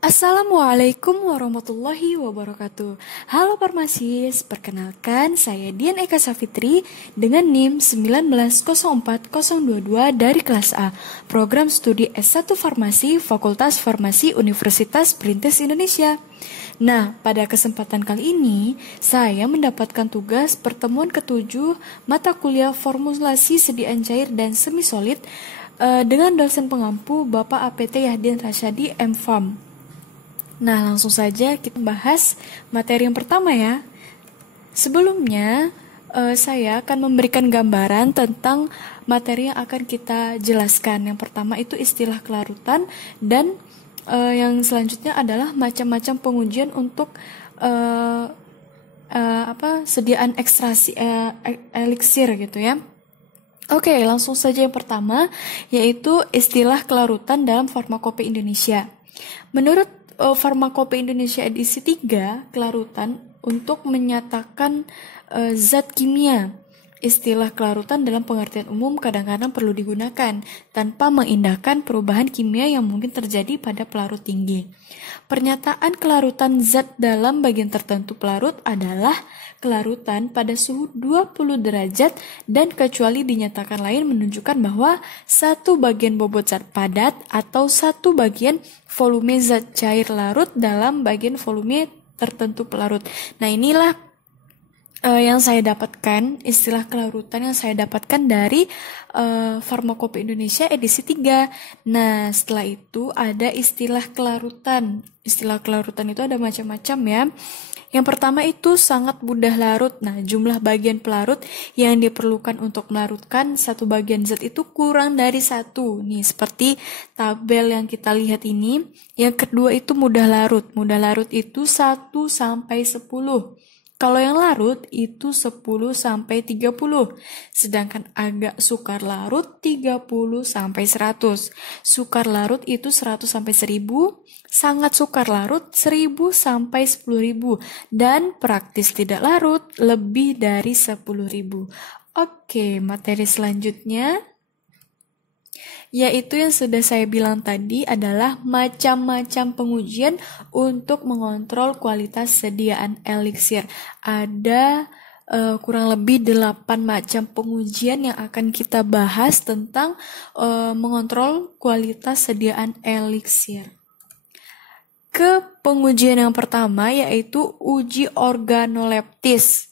Assalamualaikum warahmatullahi wabarakatuh. Halo Farmasis, perkenalkan saya Dian Eka Safitri dengan NIM 1904022 dari kelas A, Program Studi S1 Farmasi, Fakultas Farmasi Universitas Perintis Indonesia. Nah, pada kesempatan kali ini, saya mendapatkan tugas pertemuan ketujuh mata kuliah formulasi sediaan cair dan semi solid dengan dosen pengampu Bapak APT Yahdin Rasyadi M.Farm. Nah, langsung saja kita bahas materi yang pertama ya. Sebelumnya, saya akan memberikan gambaran tentang materi yang akan kita jelaskan. Yang pertama itu istilah kelarutan dan yang selanjutnya adalah macam-macam pengujian untuk sediaan ekstraksi eliksir gitu ya. Oke, langsung saja yang pertama yaitu istilah kelarutan dalam Farmakope Indonesia. Menurut Farmakope Indonesia edisi 3, kelarutan untuk menyatakan zat kimia. Istilah kelarutan dalam pengertian umum kadang-kadang perlu digunakan tanpa mengindahkan perubahan kimia yang mungkin terjadi pada pelarut tinggi. Pernyataan kelarutan zat dalam bagian tertentu pelarut adalah kelarutan pada suhu 20 derajat dan kecuali dinyatakan lain menunjukkan bahwa satu bagian bobot zat padat atau satu bagian volume zat cair larut dalam bagian volume tertentu pelarut. Nah, inilah yang saya dapatkan, istilah kelarutan yang saya dapatkan dari Farmakope Indonesia edisi 3. Nah, setelah itu ada istilah kelarutan. Istilah kelarutan itu ada macam-macam ya. Yang pertama itu sangat mudah larut. Nah, jumlah bagian pelarut yang diperlukan untuk melarutkan satu bagian zat itu kurang dari 1. Nih, seperti tabel yang kita lihat ini. Yang kedua itu mudah larut. Mudah larut itu 1 sampai 10. Kalau yang larut itu 10 sampai 30. Sedangkan agak sukar larut 30 sampai 100. Sukar larut itu 100 sampai 10. Sangat sukar larut 1000 sampai 10.000. Dan praktis tidak larut lebih dari 10.000. Oke, materi selanjutnya yaitu yang sudah saya bilang tadi adalah macam-macam pengujian untuk mengontrol kualitas sediaan eliksir. Ada kurang lebih 8 macam pengujian yang akan kita bahas tentang mengontrol kualitas sediaan eliksir. Ke pengujian yang pertama yaitu uji organoleptis.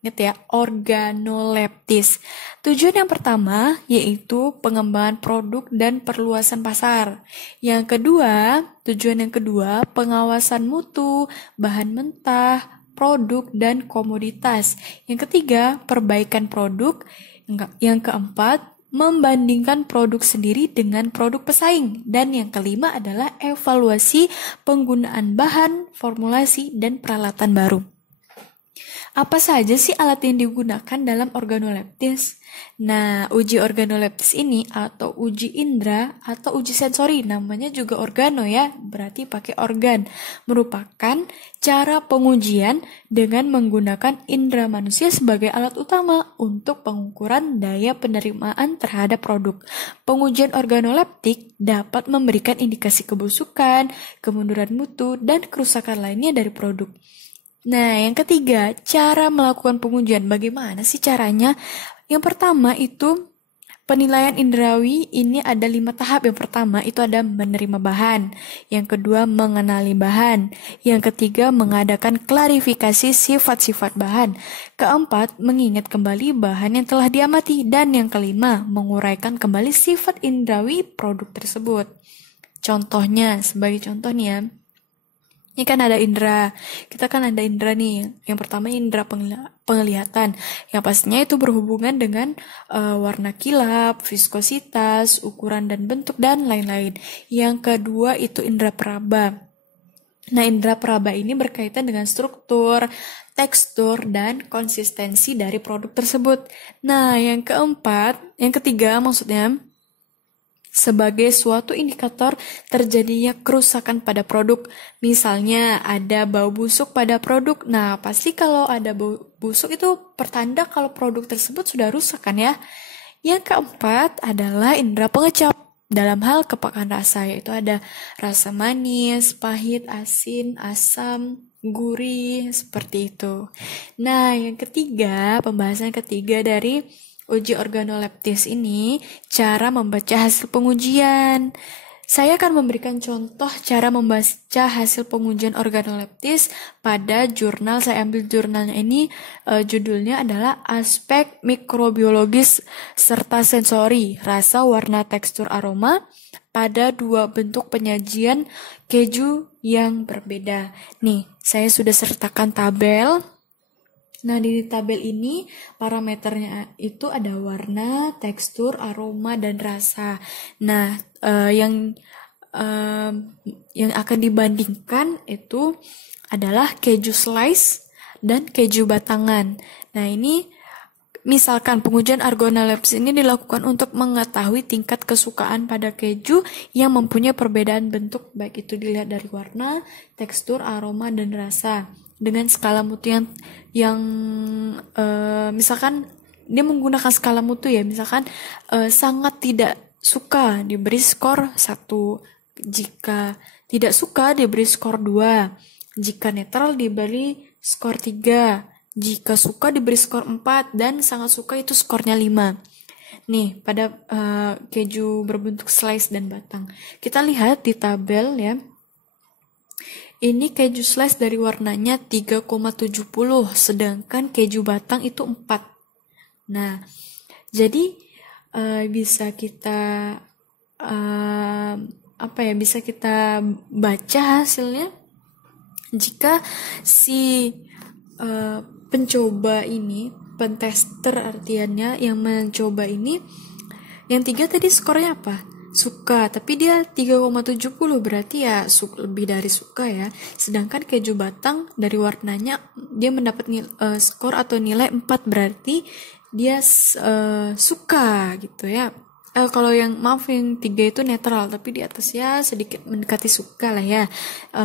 Ingat ya, organoleptis. Tujuan yang pertama yaitu pengembangan produk dan perluasan pasar. Tujuan yang kedua, pengawasan mutu, bahan mentah, produk, dan komoditas. Yang ketiga, perbaikan produk. Yang keempat, membandingkan produk sendiri dengan produk pesaing. Dan yang kelima adalah evaluasi penggunaan bahan, formulasi, dan peralatan baru. Apa saja sih alat yang digunakan dalam organoleptis? Nah, uji organoleptis ini atau uji indera atau uji sensori, namanya juga organo ya, berarti pakai organ, merupakan cara pengujian dengan menggunakan indera manusia sebagai alat utama untuk pengukuran daya penerimaan terhadap produk. Pengujian organoleptik dapat memberikan indikasi kebusukan, kemunduran mutu, dan kerusakan lainnya dari produk. Nah, yang ketiga, cara melakukan pengujian. Bagaimana sih caranya? Yang pertama itu penilaian indrawi ini ada 5 tahap. Yang pertama itu ada menerima bahan. Yang kedua mengenali bahan. Yang ketiga mengadakan klarifikasi sifat-sifat bahan. Keempat mengingat kembali bahan yang telah diamati. Dan yang kelima menguraikan kembali sifat indrawi produk tersebut. Contohnya, sebagai contoh nih ya. Ini kan ada indera, kita kan ada indera nih. Yang pertama indera penglihatan, yang pastinya itu berhubungan dengan warna kilap, viskositas, ukuran dan bentuk, dan lain-lain. Yang kedua itu indera peraba. Nah, indera peraba ini berkaitan dengan struktur, tekstur, dan konsistensi dari produk tersebut. Nah, yang ketiga maksudnya, sebagai suatu indikator terjadinya kerusakan pada produk. Misalnya ada bau busuk pada produk. Nah, pasti kalau ada bau busuk itu pertanda kalau produk tersebut sudah rusak kan ya. Yang keempat adalah indera pengecap. dalam hal kepekaan rasa, yaitu ada rasa manis, pahit, asin, asam, gurih, seperti itu. Nah, yang ketiga, pembahasan ketiga dari uji organoleptis ini, cara membaca hasil pengujian. Saya akan memberikan contoh cara membaca hasil pengujian organoleptis pada jurnal. Saya ambil jurnalnya ini, judulnya adalah Aspek Mikrobiologis serta Sensori, Rasa, Warna, Tekstur, Aroma pada dua bentuk penyajian keju yang berbeda. Nih, saya sudah sertakan tabel. Nah, di tabel ini parameternya itu ada warna, tekstur, aroma, dan rasa. Nah, yang akan dibandingkan itu adalah keju slice dan keju batangan. Nah, ini misalkan pengujian organoleptis ini dilakukan untuk mengetahui tingkat kesukaan pada keju yang mempunyai perbedaan bentuk, baik itu dilihat dari warna, tekstur, aroma, dan rasa. Dengan skala mutu yang misalkan dia menggunakan skala mutu ya, misalkan sangat tidak suka diberi skor 1, jika tidak suka diberi skor 2, jika netral diberi skor 3, jika suka diberi skor 4, dan sangat suka itu skornya 5. Nih, pada keju berbentuk slice dan batang. Kita lihat di tabel ya. Ini keju slice dari warnanya 3,70, sedangkan keju batang itu 4. Nah, jadi bisa kita bisa kita baca hasilnya jika si pentester artiannya yang mencoba ini, yang 3 tadi skornya apa? Suka, tapi dia 3,70, berarti ya lebih dari suka ya. Sedangkan keju batang dari warnanya dia mendapat skor atau nilai 4, berarti dia suka gitu ya. Kalau yang 3 itu netral, tapi di atas ya sedikit mendekati suka lah ya.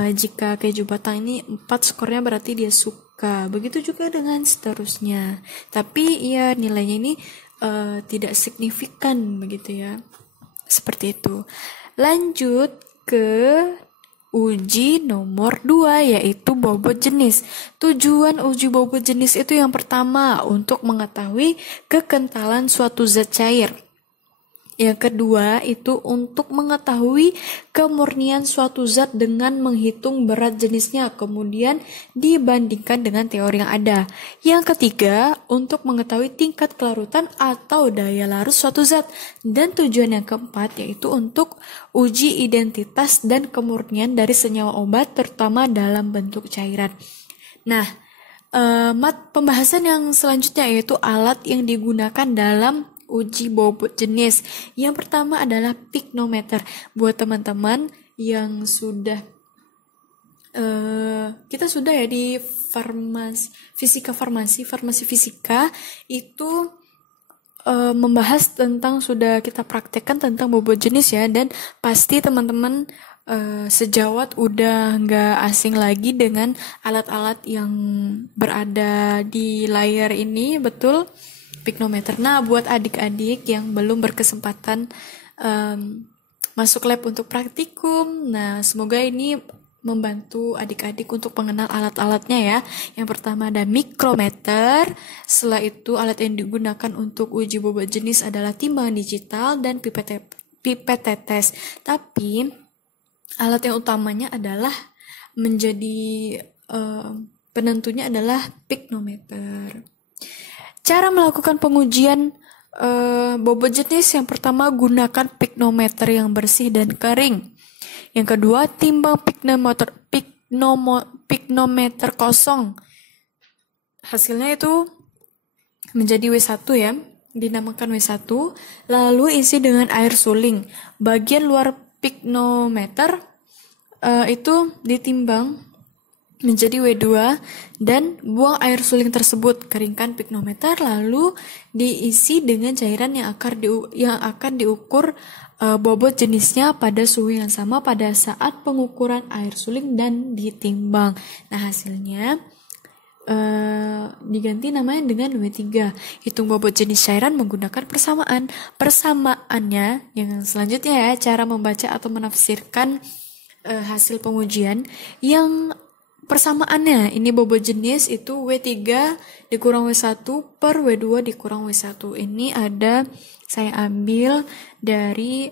Jika keju batang ini 4 skornya, berarti dia suka. Begitu juga dengan seterusnya. Tapi ya nilainya ini tidak signifikan begitu ya. Seperti itu. Lanjut ke uji nomor 2, yaitu bobot jenis. Tujuan uji bobot jenis itu yang pertama untuk mengetahui kekentalan suatu zat cair. Yang kedua itu untuk mengetahui kemurnian suatu zat dengan menghitung berat jenisnya, kemudian dibandingkan dengan teori yang ada. Yang ketiga untuk mengetahui tingkat kelarutan atau daya larut suatu zat. Dan tujuan yang keempat yaitu untuk uji identitas dan kemurnian dari senyawa obat, terutama dalam bentuk cairan. Nah, pembahasan yang selanjutnya yaitu alat yang digunakan dalam uji bobot jenis. Yang pertama adalah piknometer. Buat teman-teman yang sudah kita sudah ya di farmasi fisika itu membahas tentang, sudah kita praktekkan tentang bobot jenis ya, dan pasti teman-teman sejawat udah nggak asing lagi dengan alat-alat yang berada di layar ini, betul, piknometer. Nah, buat adik-adik yang belum berkesempatan masuk lab untuk praktikum, nah semoga ini membantu adik-adik untuk mengenal alat-alatnya ya. Yang pertama ada mikrometer. Setelah itu alat yang digunakan untuk uji bobot jenis adalah timbangan digital dan pipet tetes. Tapi alat yang utamanya adalah menjadi penentunya adalah piknometer. Cara melakukan pengujian bobot jenis, yang pertama gunakan piknometer yang bersih dan kering. Yang kedua, timbang piknometer kosong. Hasilnya itu menjadi W1 ya, dinamakan W1. Lalu isi dengan air suling. Bagian luar piknometer itu ditimbang menjadi W2 dan buang air suling tersebut. Keringkan piknometer lalu diisi dengan cairan yang akan diukur bobot jenisnya pada suhu yang sama pada saat pengukuran air suling dan ditimbang. Nah, hasilnya diganti namanya dengan W3. Hitung bobot jenis cairan menggunakan persamaan. Persamaannya yang selanjutnya ya, cara membaca atau menafsirkan hasil pengujian yang persamaannya ini bobot jenis itu W3 dikurang W1 per W2 dikurang W1. Ini ada saya ambil dari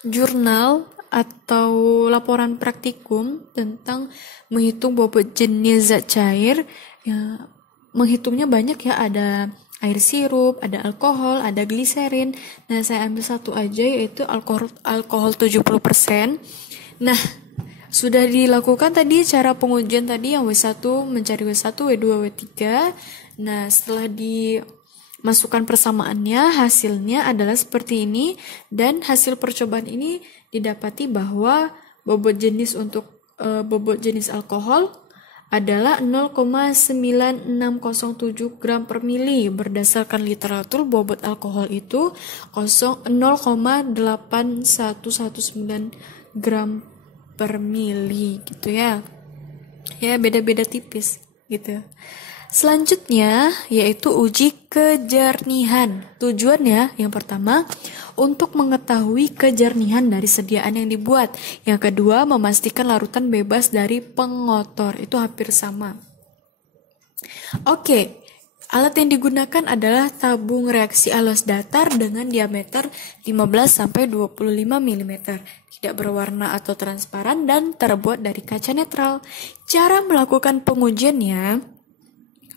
jurnal atau laporan praktikum tentang menghitung bobot jenis zat cair. Ya, menghitungnya banyak ya, ada air sirup, ada alkohol, ada gliserin. Nah, saya ambil satu aja yaitu alkohol 70%. Nah, sudah dilakukan tadi cara pengujian tadi yang W1 mencari W1, W2, W3. Nah, setelah dimasukkan persamaannya, hasilnya adalah seperti ini, dan hasil percobaan ini didapati bahwa bobot jenis untuk bobot jenis alkohol adalah 0,9607 gram per mili. Berdasarkan literatur, bobot alkohol itu 0,8119 gram per mili gitu ya. Ya, beda-beda tipis gitu. Selanjutnya yaitu uji kejernihan. Tujuannya yang pertama untuk mengetahui kejernihan dari sediaan yang dibuat. Yang kedua memastikan larutan bebas dari pengotor. Itu hampir sama. Oke, alat yang digunakan adalah tabung reaksi alas datar dengan diameter 15-25 mm. Tidak berwarna atau transparan dan terbuat dari kaca netral. Cara melakukan pengujiannya: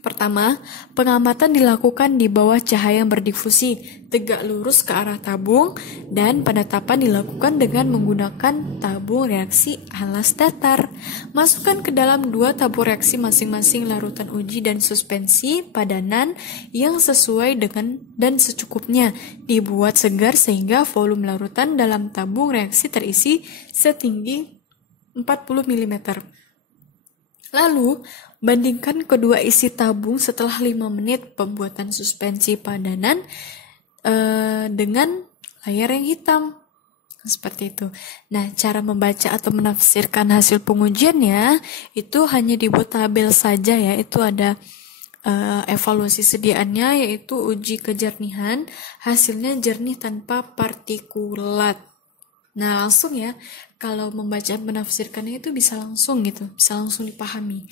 pertama, pengamatan dilakukan di bawah cahaya yang berdifusi, tegak lurus ke arah tabung, dan penetapan dilakukan dengan menggunakan tabung reaksi alas datar. Masukkan ke dalam 2 tabung reaksi masing-masing larutan uji dan suspensi padanan yang sesuai dengan dan secukupnya. Dibuat segar sehingga volume larutan dalam tabung reaksi terisi setinggi 40 mm. Lalu, bandingkan kedua isi tabung setelah 5 menit pembuatan suspensi padanan dengan layar yang hitam. Seperti itu. Nah, cara membaca atau menafsirkan hasil pengujiannya itu hanya dibuat tabel saja ya. Itu ada evaluasi sediaannya, yaitu uji kejernihan. Hasilnya jernih tanpa partikulat. Nah, langsung ya, kalau membaca menafsirkannya itu bisa langsung gitu, bisa langsung dipahami.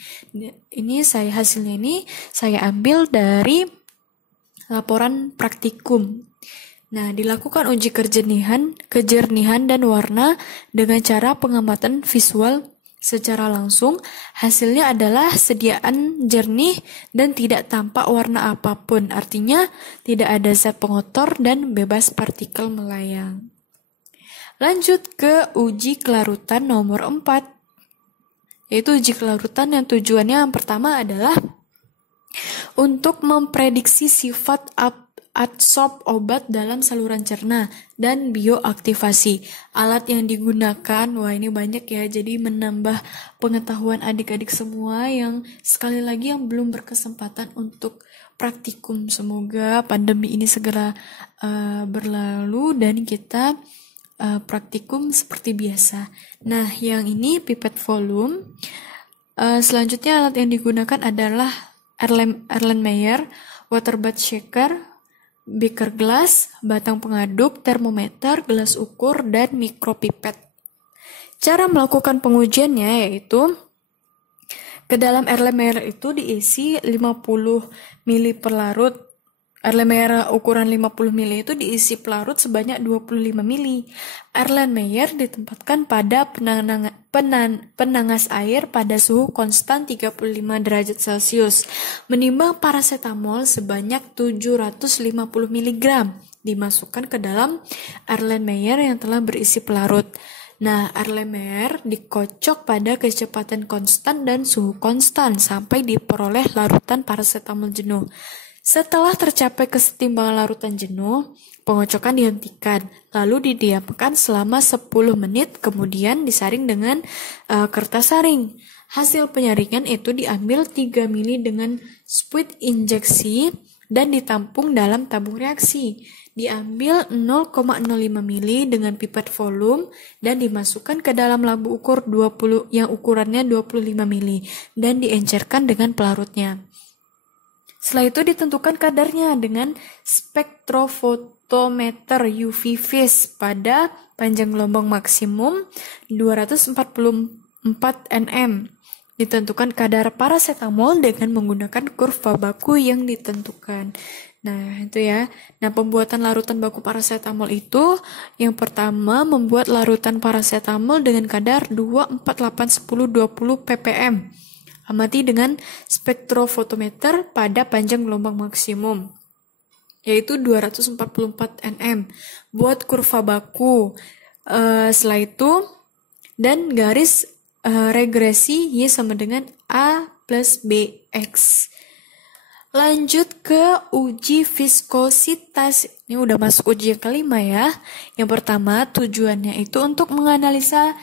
Ini hasilnya ini saya ambil dari laporan praktikum. Nah, dilakukan uji kejernihan dan warna dengan cara pengamatan visual secara langsung. Hasilnya adalah sediaan jernih dan tidak tampak warna apapun. Artinya tidak ada zat pengotor dan bebas partikel melayang. Lanjut ke uji kelarutan nomor 4. Yaitu uji kelarutan yang tujuannya yang pertama adalah untuk memprediksi sifat adsorb obat dalam saluran cerna dan bioaktivasi. Alat yang digunakan, wah ini banyak ya, jadi menambah pengetahuan adik-adik semua yang sekali lagi yang belum berkesempatan untuk praktikum. Semoga pandemi ini segera berlalu dan kita praktikum seperti biasa. Nah, yang ini pipet volume. Selanjutnya alat yang digunakan adalah Erlenmeyer, water bath shaker, beaker glass, batang pengaduk, termometer, gelas ukur, dan mikropipet. Cara melakukan pengujiannya yaitu ke dalam Erlenmeyer itu diisi 50 ml per larut. Erlenmeyer ukuran 50 ml itu diisi pelarut sebanyak 25 ml. Erlenmeyer ditempatkan pada penangas air pada suhu konstan 35 derajat Celcius. Menimbang paracetamol sebanyak 750 mg dimasukkan ke dalam Erlenmeyer yang telah berisi pelarut. Nah, Erlenmeyer dikocok pada kecepatan konstan dan suhu konstan sampai diperoleh larutan paracetamol jenuh. Setelah tercapai kesetimbangan larutan jenuh, pengocokan dihentikan, lalu didiamkan selama 10 menit, kemudian disaring dengan kertas saring. Hasil penyaringan itu diambil 3 ml dengan spuit injeksi dan ditampung dalam tabung reaksi. Diambil 0,05 mili dengan pipet volume dan dimasukkan ke dalam lampu ukur 20 yang ukurannya 25 mili dan diencerkan dengan pelarutnya. Setelah itu ditentukan kadarnya dengan spektrofotometer UV vis pada panjang gelombang maksimum 244 nm. Ditentukan kadar parasetamol dengan menggunakan kurva baku yang ditentukan. Nah, itu ya. Nah, pembuatan larutan baku parasetamol itu yang pertama membuat larutan parasetamol dengan kadar 2, 4, 8, 10, 20 ppm. Amati dengan spektrofotometer pada panjang gelombang maksimum, yaitu 244 nm. Buat kurva baku. Setelah itu, dan garis regresi Y sama dengan A plus BX. Lanjut ke uji viskositas. Ini udah masuk uji yang kelima ya. Yang pertama tujuannya itu untuk menganalisa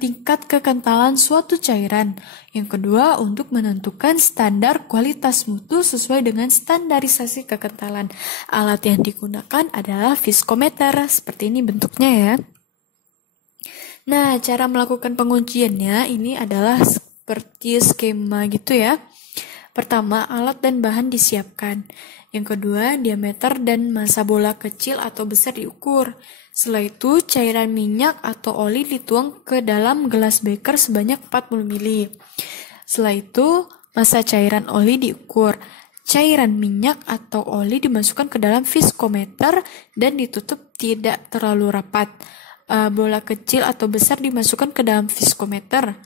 tingkat kekentalan suatu cairan. Yang kedua untuk menentukan standar kualitas mutu sesuai dengan standarisasi kekentalan. Alat yang digunakan adalah viskometer. Seperti ini bentuknya ya. Nah, cara melakukan pengujiannya ini adalah seperti skema gitu ya. Pertama, alat dan bahan disiapkan. Yang kedua, diameter dan massa bola kecil atau besar diukur. Setelah itu, cairan minyak atau oli dituang ke dalam gelas beker sebanyak 40 ml. Setelah itu, massa cairan oli diukur. Cairan minyak atau oli dimasukkan ke dalam viskometer dan ditutup tidak terlalu rapat. Bola kecil atau besar dimasukkan ke dalam viskometer.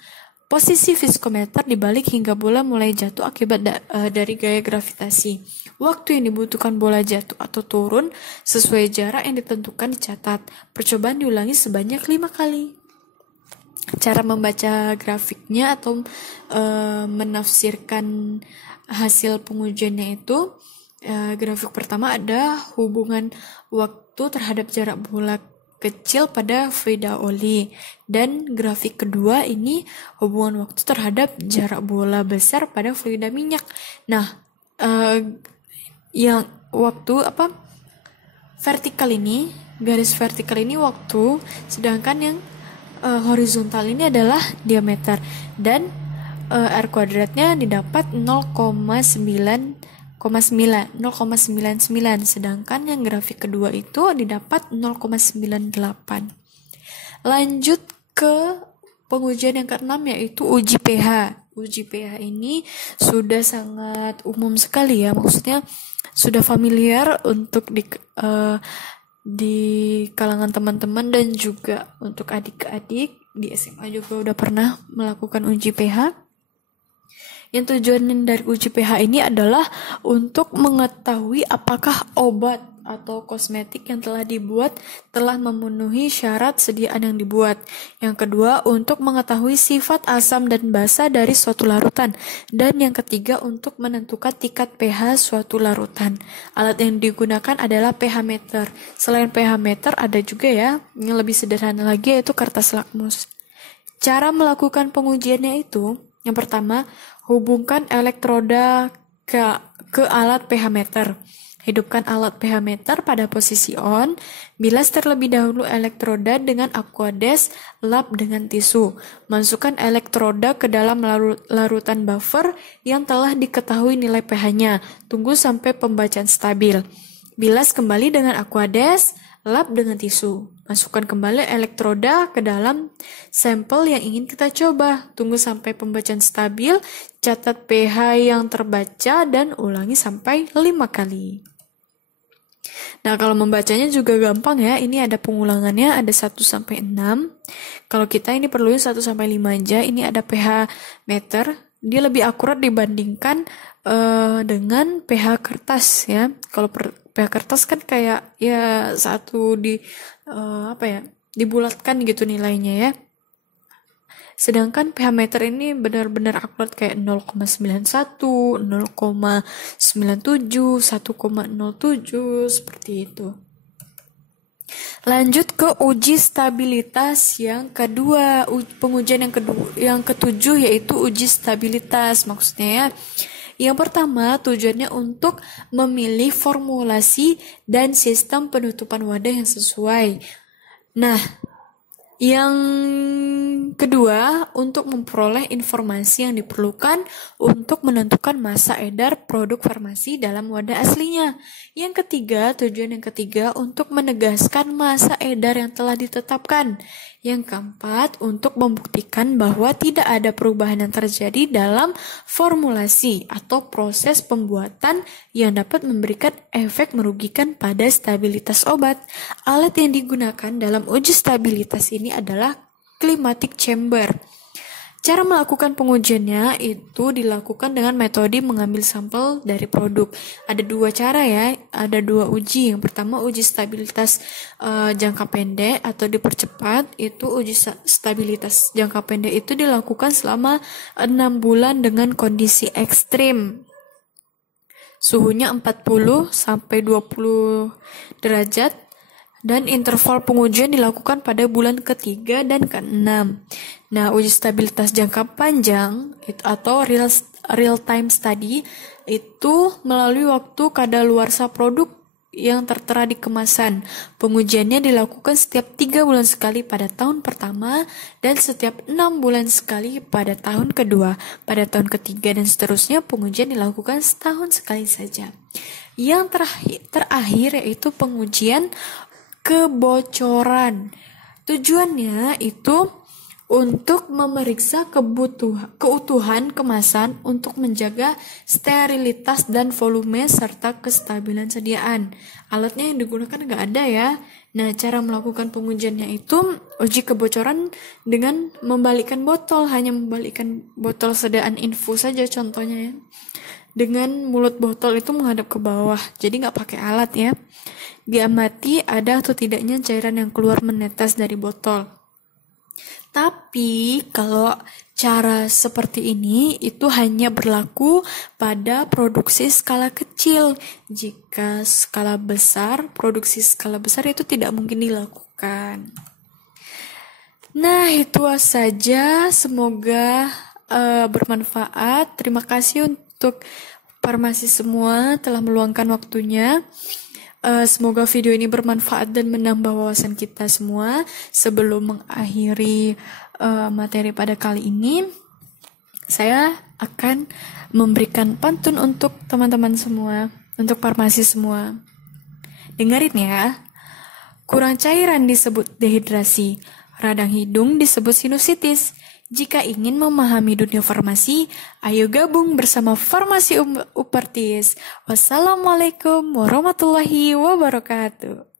Posisi viskometer dibalik hingga bola mulai jatuh akibat dari gaya gravitasi. Waktu yang dibutuhkan bola jatuh atau turun sesuai jarak yang ditentukan dicatat. Percobaan diulangi sebanyak 5 kali. Cara membaca grafiknya atau menafsirkan hasil pengujiannya itu, grafik pertama ada hubungan waktu terhadap jarak bola kecil pada fluida oli, dan grafik kedua ini hubungan waktu terhadap jarak bola besar pada fluida minyak. Nah, yang waktu vertikal ini, garis vertikal ini waktu, sedangkan yang horizontal ini adalah diameter, dan R kuadratnya didapat 0,99, sedangkan yang grafik kedua itu didapat 0,98. Lanjut ke pengujian yang keenam, yaitu uji pH. Uji pH ini sudah sangat umum sekali ya, maksudnya sudah familiar untuk di kalangan teman-teman dan juga untuk adik-adik di SMA juga udah pernah melakukan uji pH. Yang tujuan dari uji pH ini adalah untuk mengetahui apakah obat atau kosmetik yang telah dibuat telah memenuhi syarat sediaan yang dibuat. Yang kedua, untuk mengetahui sifat asam dan basa dari suatu larutan. Dan yang ketiga, untuk menentukan tingkat pH suatu larutan. Alat yang digunakan adalah pH meter. Selain pH meter, ada juga ya, yang lebih sederhana lagi, yaitu kertas lakmus. Cara melakukan pengujiannya itu, yang pertama, hubungkan elektroda ke alat pH meter. Hidupkan alat pH meter pada posisi on. Bilas terlebih dahulu elektroda dengan aquades, lap dengan tisu. Masukkan elektroda ke dalam larutan buffer yang telah diketahui nilai pH-nya. Tunggu sampai pembacaan stabil. Bilas kembali dengan aquades, lap dengan tisu. Masukkan kembali elektroda ke dalam sampel yang ingin kita coba. Tunggu sampai pembacaan stabil, catat pH yang terbaca, dan ulangi sampai 5 kali. Nah, kalau membacanya juga gampang ya. Ini ada pengulangannya, ada 1-6. Kalau kita ini perlu 1-5 aja. Ini ada pH meter. Dia lebih akurat dibandingkan dengan pH kertas ya. Kalau pH kertas kan kayak ya satu dibulatkan gitu nilainya ya. Sedangkan pH meter ini benar-benar akurat kayak 0,91, 0,97, 1,07 seperti itu. Lanjut ke uji stabilitas yang kedua, pengujian yang ketujuh yaitu uji stabilitas. Maksudnya ya, Yang pertama, tujuannya untuk memilih formulasi dan sistem penutupan wadah yang sesuai. Nah, yang kedua, untuk memperoleh informasi yang diperlukan untuk menentukan masa edar produk farmasi dalam wadah aslinya. Yang ketiga, tujuan yang ketiga untuk menegaskan masa edar yang telah ditetapkan. Yang keempat, untuk membuktikan bahwa tidak ada perubahan yang terjadi dalam formulasi atau proses pembuatan yang dapat memberikan efek merugikan pada stabilitas obat. Alat yang digunakan dalam uji stabilitas ini adalah climatic chamber. Cara melakukan pengujiannya itu dilakukan dengan metode mengambil sampel dari produk. Ada dua cara ya, ada dua uji. Yang pertama uji stabilitas jangka pendek atau dipercepat. Itu uji stabilitas jangka pendek itu dilakukan selama 6 bulan dengan kondisi ekstrim. Suhunya 40 sampai 20 derajat. Dan interval pengujian dilakukan pada bulan ketiga dan ke-6. Nah, uji stabilitas jangka panjang atau real time study itu melalui waktu kadaluarsa produk yang tertera di kemasan. Pengujiannya dilakukan setiap 3 bulan sekali pada tahun pertama dan setiap 6 bulan sekali pada tahun kedua. Pada tahun ketiga dan seterusnya pengujian dilakukan setahun sekali saja. Yang terakhir yaitu pengujian kebocoran. Tujuannya itu untuk memeriksa keutuhan kemasan untuk menjaga sterilitas dan volume serta kestabilan sediaan. Alatnya yang digunakan nggak ada ya. Nah, cara melakukan pengujiannya itu uji kebocoran dengan membalikkan botol, hanya membalikkan botol sediaan infus saja contohnya ya. Dengan mulut botol itu menghadap ke bawah, jadi nggak pakai alat ya. Diamati ada atau tidaknya cairan yang keluar menetes dari botol. Tapi kalau cara seperti ini itu hanya berlaku pada produksi skala kecil. Jika skala besar, produksi skala besar itu tidak mungkin dilakukan. Nah, itu saja. Semoga bermanfaat. Terima kasih untuk farmasi semua telah meluangkan waktunya. Semoga video ini bermanfaat dan menambah wawasan kita semua. Sebelum mengakhiri materi pada kali ini, saya akan memberikan pantun untuk teman-teman semua, untuk farmasi semua. Dengerin ya. Kurang cairan disebut dehidrasi, radang hidung disebut sinusitis. Jika ingin memahami dunia farmasi, ayo gabung bersama Farmasi Upertis. Wassalamualaikum warahmatullahi wabarakatuh.